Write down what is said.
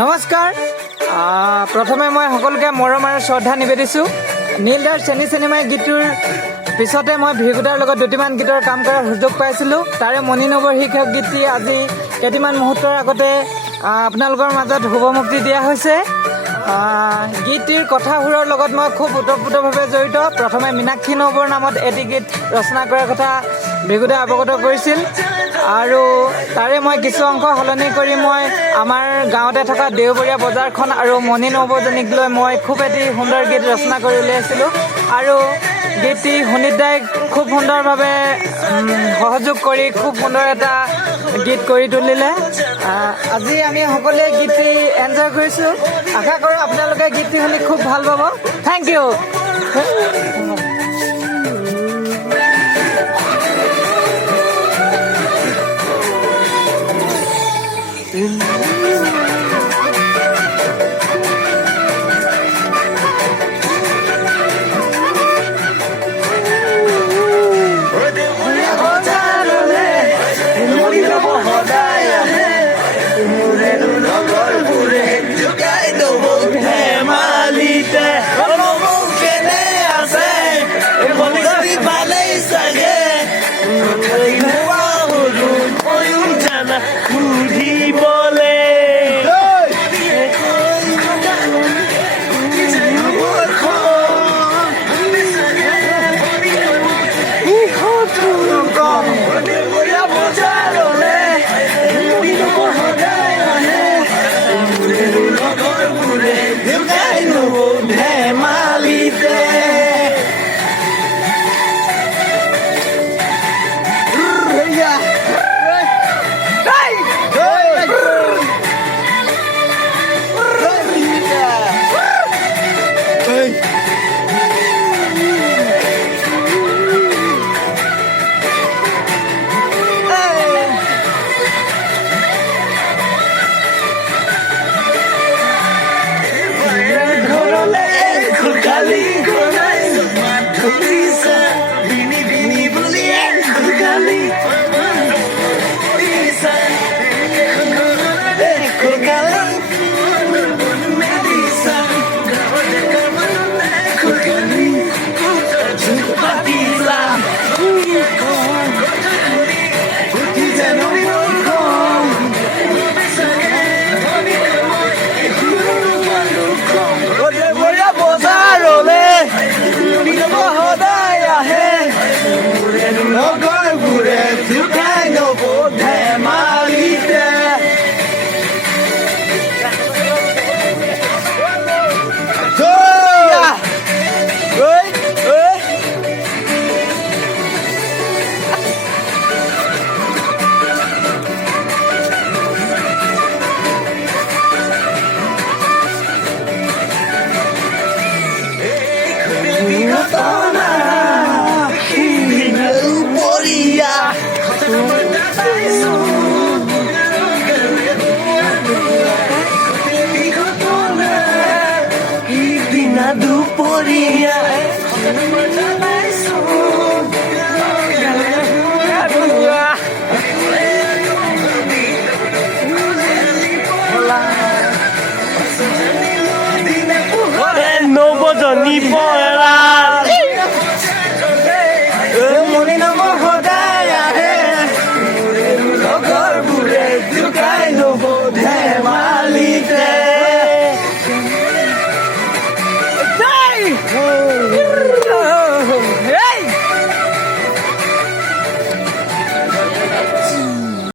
নমস্কাৰ। প্ৰথমে মই সকলোকে মৰম আৰু শ্ৰদ্ধা নিবেদিছোঁ। নীলদাৰ চেনী চিনেমাই গীতটোৰ পিছতে মই ভিগুদাৰ লগত দুটিমান গীতৰ কাম কৰাৰ সুযোগ পাইছিলোঁ। তাৰে মণি নৱৰ শিক্ষক গীতটি আজি কেইটিমান মুহূৰ্তৰ আগতে আপোনালোকৰ মাজত শুভমুক্তি দিয়া হৈছে। গীতটিৰ কথাবোৰৰ লগত মই খুব ওতঃপ্ৰোতভাৱে জড়িত। প্ৰথমে মীনাক্ষী নৱৰ নামত এটি গীত ৰচনা কৰাৰ কথা ভিগুদাই অৱগত কৰিছিল আৰু তাৰে মই কিছু অংশ সলনি কৰি মই আমাৰ গাঁৱতে থকা দেওবৰীয়া বজাৰখন আৰু মণি নৱজনীক লৈ মই খুব এটি সুন্দৰ গীত ৰচনা কৰি উলিয়াইছিলোঁ আৰু গীতটি সুনীতদাই খুব সুন্দৰভাৱে সহযোগ কৰি খুব সুন্দৰ এটা গীত কৰি তুলিলে। আজি আমি সকলোৱে গীতটি এনজয় কৰিছোঁ। আশা কৰোঁ আপোনালোকে গীতটি শুনি খুব ভাল পাব। Thank U. নৱজনী পৰা মণি নৱ সদায় আহে লগৰবোৰে জোকাই ল'ব ধেমালিতে